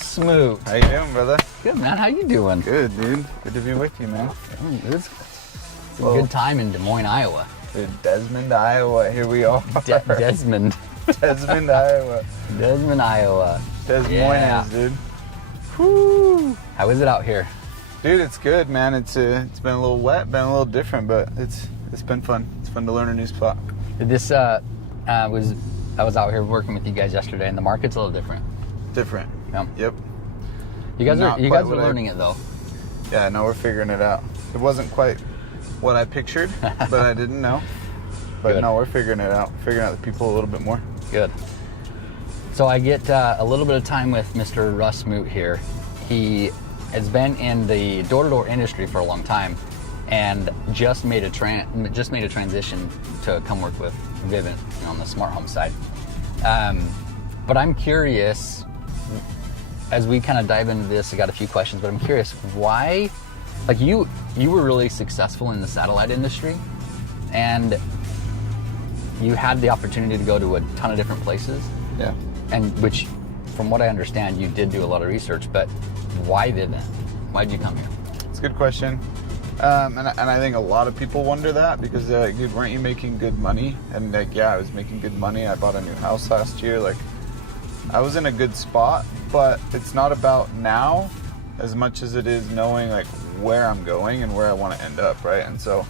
Russ Smoot. How you doing, brother? Good, man. How you doing? Good, dude. Good to be with you, man. It's a good time in Des Moines, Iowa. Dude, Desmond, Iowa. Here we are. Desmond. Desmond, Iowa. Desmond, Iowa. Des Moines, Yeah. dude. Woo! How is it out here? Dude, it's good, man. It's been a little wet, been a little different, but it's been fun. It's fun to learn a new spot. I was out here working with you guys yesterday, and the market's a little different. Different. Yeah. Yep. You guys Not are quite learning it though. Yeah, no, we're figuring it out. It wasn't quite what I pictured, but I didn't know. But Good. no, we're figuring it out. Figuring out the people a little bit more. Good. So I get a little bit of time with Mr. Russ Smoot here. He has been in the door-to-door industry for a long time, and just made a transition to come work with Vivint, on the SmartHome side. But I'm curious, as we kind of dive into this, I got a few questions, but I'm curious why, like you were really successful in the satellite industry, and you had the opportunity to go to a ton of different places. Yeah. And which, from what I understand, you did do a lot of research, but why did that? Why did you come here? It's a good question. And I think a lot of people wonder that because they're like, dude, weren't you making good money? And like, yeah, I was making good money. I bought a new house last year. Like, I was in a good spot, but it's not about now as much as it is knowing like where I'm going and where I want to end up, right? And so,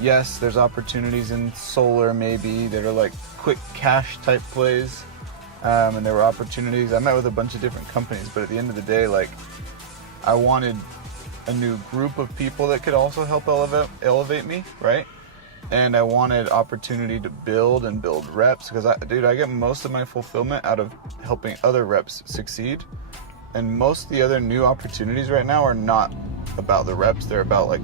yes, there's opportunities in solar maybe that are like quick cash type plays. And there were opportunities. I met with a bunch of different companies, but at the end of the day, like, I wanted a new group of people that could also help elevate me, right? And I wanted opportunity to build reps because I get most of my fulfillment out of helping other reps succeed. And most of the other new opportunities right now are not about the reps. They're about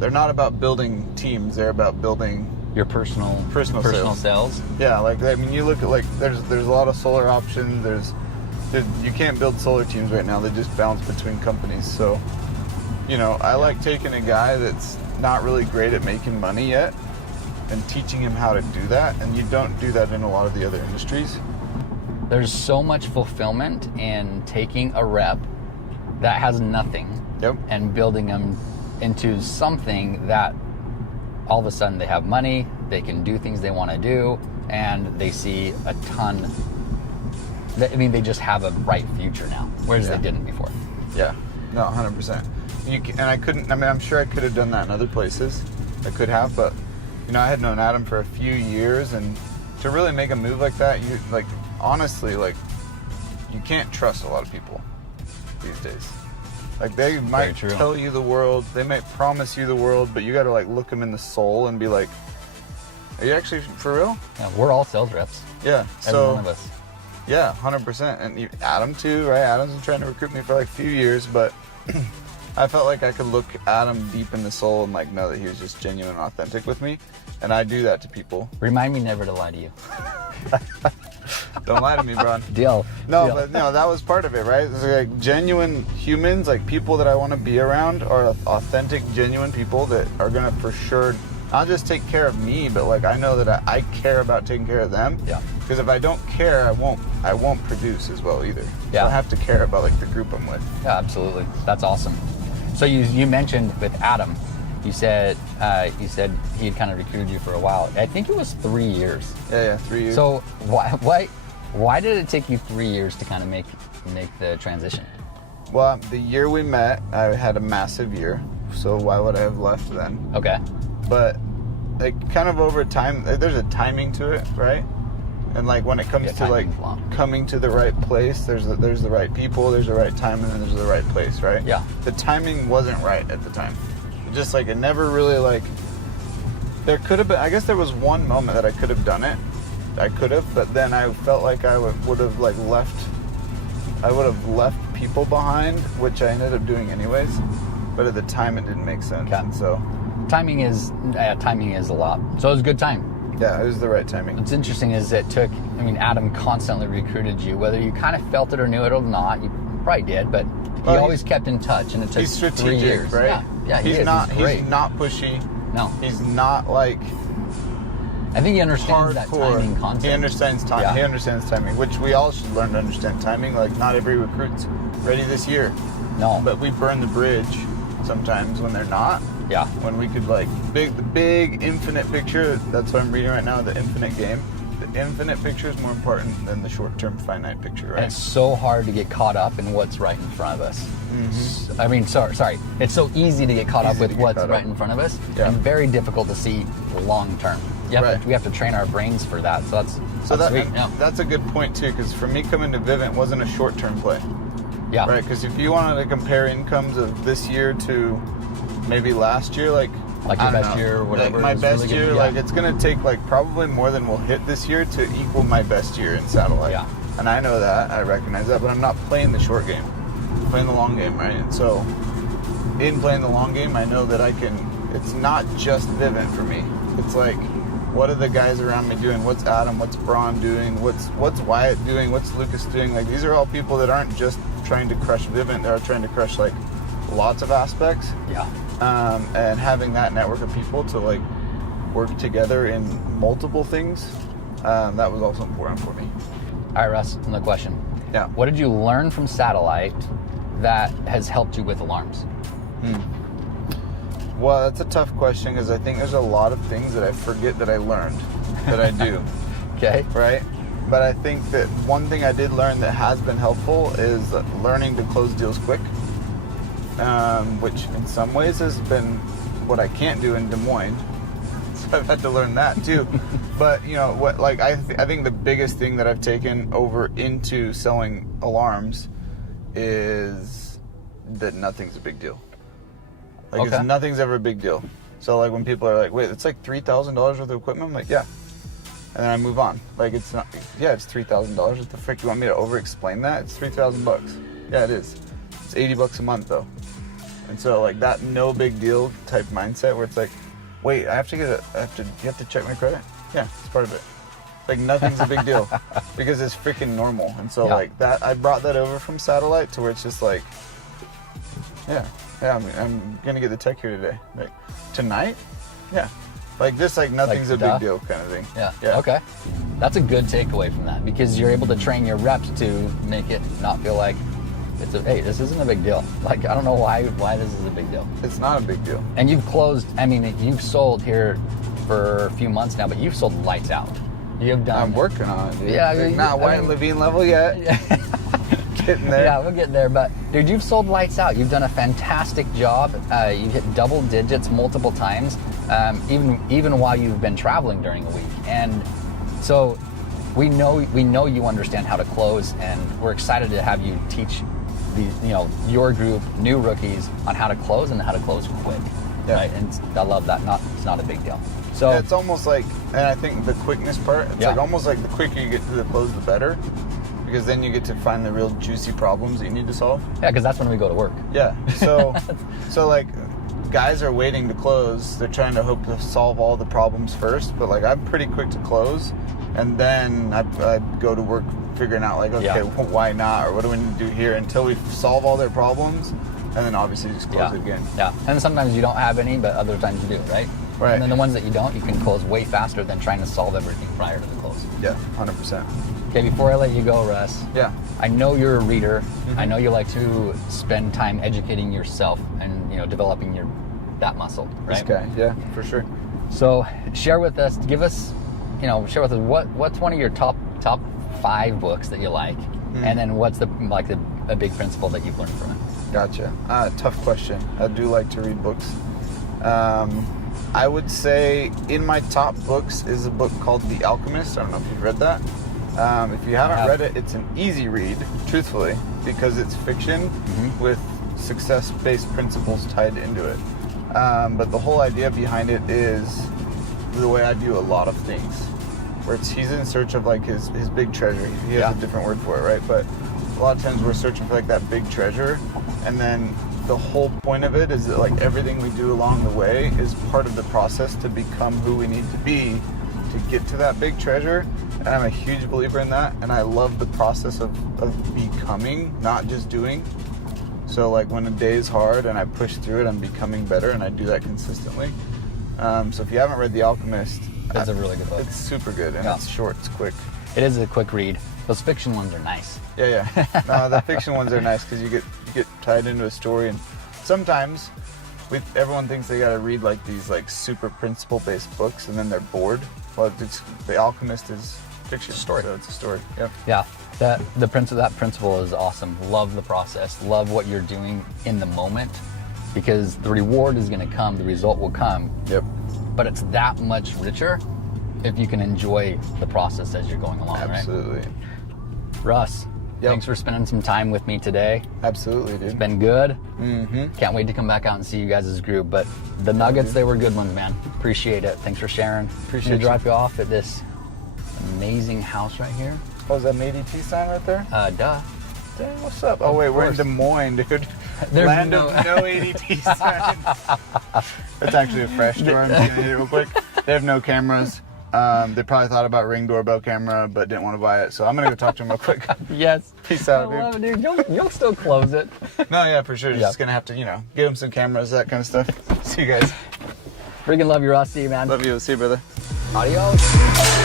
they're not about building teams. They're about building Your personal sales. Yeah, like, I mean, you look at, like, there's a lot of solar options. You can't build solar teams right now. They just bounce between companies. So, I like taking a guy that's not really great at making money yet and teaching him how to do that. And you don't do that in a lot of the other industries. There's so much fulfillment in taking a rep that has nothing. Yep. And building them into something that all of a sudden they have money, they can do things they want to do, and they see a ton. I mean, they just have a bright future now, whereas they didn't before. Yeah, no, 100%. And I couldn't, I'm sure I could have done that in other places. I could have, but, I had known Adam for a few years, and to really make a move like that, honestly, you can't trust a lot of people these days. Like, they might tell you the world, they might promise you the world, but you got to, look them in the soul and be like, are you actually for real? Yeah, we're all sales reps. Yeah. Every one of us. Yeah, 100%. And Adam too, right? Adam's been trying to recruit me for a few years, but I felt like I could look Adam deep in the soul and know that he was just genuine and authentic with me. And I do that to people. Remind me never to lie to you. Don't lie to me, bro. Deal. But that was part of it, right? It's like genuine humans, like people that I want to be around are authentic, genuine people that are going to for sure not just take care of me, but I know that I care about taking care of them. Yeah. Because if I don't care, I won't produce as well either. Yeah. So I have to care about the group I'm with. Yeah, absolutely. That's awesome. So you mentioned with Adam, you said he had kind of recruited you for a while. I think it was 3 years. Yeah, 3 years. So why did it take you 3 years to kind of make the transition? Well, the year we met, I had a massive year. So why would I have left then? Okay. But kind of over time, there's a timing to it, right? And when it comes to coming to the right place, there's the right people, there's the right time, and then there's the right place, right? Yeah. The timing wasn't right at the time. Just it never really there could have been. I guess there was one moment that I could have done it. I could have, but then I felt like I would have left. I would have left people behind, which I ended up doing anyways. But at the time, it didn't make sense. Okay. And so timing is a lot. So it was a good time. Yeah, it was the right timing. What's interesting is Adam constantly recruited you, whether you kind of felt it or knew it or not. You probably did, but he always kept in touch, and it took he's strategic, 3 years. Right? Yeah, he's not. He's great. He's not pushy. No, he's not I think he understands that hardcore. timing concept. He understands time. Yeah. He understands timing, which we all should learn to understand timing. Like, not every recruit's ready this year. No. But we burn the bridge sometimes when they're not. Yeah. When we could, like, the big infinite picture, that's what I'm reading right now, the infinite game. The infinite picture is more important than the short-term finite picture, right? And it's so hard to get caught up in what's right in front of us. Mm-hmm. I mean, sorry. It's so easy to get caught up with what's right in front of us, Yeah. and very difficult to see long term. Right. We have to train our brains for that. So that's sweet. Yeah. That's a good point, too, because for me, coming to Vivint wasn't a short-term play. Yeah. Right, because if you wanted to compare incomes of this year to maybe last year, like your I don't best know, year or whatever. like my is best really year, good. Yeah. like it's gonna take like probably more than we'll hit this year to equal my best year in satellite. Yeah. And I know that, I recognize that, but I'm not playing the short game. I'm playing the long game, right? And so in playing the long game, I know that it's not just Vivint for me. It's like, what are the guys around me doing? What's Adam? What's Braun doing? What's Wyatt doing? What's Lucas doing? Like, these are all people that aren't just trying to crush Vivint. They're trying to crush like lots of aspects. Yeah. And having that network of people to like work together in multiple things, that was also important for me. All right, Russ, another question. Yeah. What did you learn from satellite that has helped you with alarms? Well, that's a tough question because I think there's a lot of things that I forget that I learned that I do. Okay. Right? But I think that one thing I did learn that has been helpful is learning to close deals quick, which in some ways has been what I can't do in Des Moines. So I've had to learn that too. But you know what? Like I think the biggest thing that I've taken over into selling alarms is that nothing's a big deal. Like nothing's ever a big deal. So like when people are like, "Wait, it's like $3,000 worth of equipment," I'm like, "Yeah," and then I move on. Like it's not. Yeah, it's $3,000. What the frick? You want me to over-explain that? It's $3,000. Yeah, it is. It's $80 a month though. And so like that no big deal type mindset where it's like, wait, you have to check my credit? Yeah, it's part of it. Like nothing's a big deal because it's freaking normal. And so like that, I brought that over from satellite to where it's just like, yeah, I'm gonna get the tech here today. Like tonight? Yeah. Like this, like nothing's like, a big deal kind of thing. Yeah. Okay. That's a good takeaway from that because you're able to train your reps to make it not feel like hey, this isn't a big deal. Like, I don't know why this is a big deal. It's not a big deal. And you've closed, I mean, you've sold here for a few months now, but you've sold lights out. You have done. I'm working on it, dude. Yeah. Like, not Wyatt Levine level yet. Getting there. Yeah, we'll get there. But, dude, you've sold lights out. You've done a fantastic job. You hit double digits multiple times, even while you've been traveling during a week. And so we know you understand how to close, and we're excited to have you teach your group, new rookies, on how to close and how to close quick. Yeah. Right? And I love that. It's not a big deal. So it's almost like, and I think the quickness part, it's like almost like the quicker you get to the close, the better, because then you get to find the real juicy problems that you need to solve. Yeah, because that's when we go to work. Yeah. So, like, guys are waiting to close. They're trying to hope to solve all the problems first, but like I'm pretty quick to close, and then I go to work figuring out like, okay, well, why not, or what do we need to do here until we solve all their problems, and then obviously just close it again. Yeah, and sometimes you don't have any, but other times you do, right? Right. And then the ones that you don't, you can close way faster than trying to solve everything prior to the close. Yeah, 100%. Okay, before I let you go, Russ. Yeah. I know you're a reader. Mm-hmm. I know you like to spend time educating yourself and developing that muscle, right? This guy, yeah, for sure. So share with us, share with us what's one of your top 5 books that you like, and then what's a big principle that you've learned from it. Gotcha. Tough question. I do like to read books. I would say in my top books is a book called The Alchemist. I don't know if you've read that. If you haven't read it, it's an easy read, truthfully, because it's fiction with success-based principles tied into it. But the whole idea behind it is the way I view a lot of things, where he's in search of like his big treasure. He has a different word for it, right? But a lot of times we're searching for like that big treasure, and then the whole point of it is that like everything we do along the way is part of the process to become who we need to be to get to that big treasure. And I'm a huge believer in that, and I love the process of becoming, not just doing. So like when a day is hard and I push through it, I'm becoming better, and I do that consistently. So if you haven't read The Alchemist, It's a really good book. It's super good, and Yeah. it's short, it's quick. It is a quick read. Those fiction ones are nice. Yeah. No, the fiction ones are nice because you get tied into a story, and sometimes everyone thinks they gotta read like these like super principle-based books, and then they're bored. Well, The Alchemist is fiction, Story. so it's a story. Yep. Yeah, that principle is awesome. Love the process. Love what you're doing in the moment, because the reward is going to come. The result will come. Yep. But it's that much richer if you can enjoy the process as you're going along. Absolutely. Right? Russ, Yep. thanks for spending some time with me today. Absolutely, dude. It's been good. Mm-hmm. Can't wait to come back out and see you guys' group. But the nuggets, they were good ones, man. Appreciate it. Thanks for sharing. Appreciate to you. drop you off at this amazing house right here. Oh, is that an ADT sign right there? Duh. Dang, what's up? Oh, wait, we're in course. Des Moines, dude. There's Land no- of no ADT sign. That's actually a fresh door. I'm just gonna hit it real quick. They have no cameras. They probably thought about Ring doorbell camera, but didn't want to buy it. So I'm gonna go talk to them real quick. Yes. Peace I out, dude. love it, dude. You'll still close it. No, yeah, for sure. Yeah. Just gonna have to, give them some cameras, that kind of stuff. See you guys. Freaking love you, Russ. See you, man. Love you. See you, brother. Adios.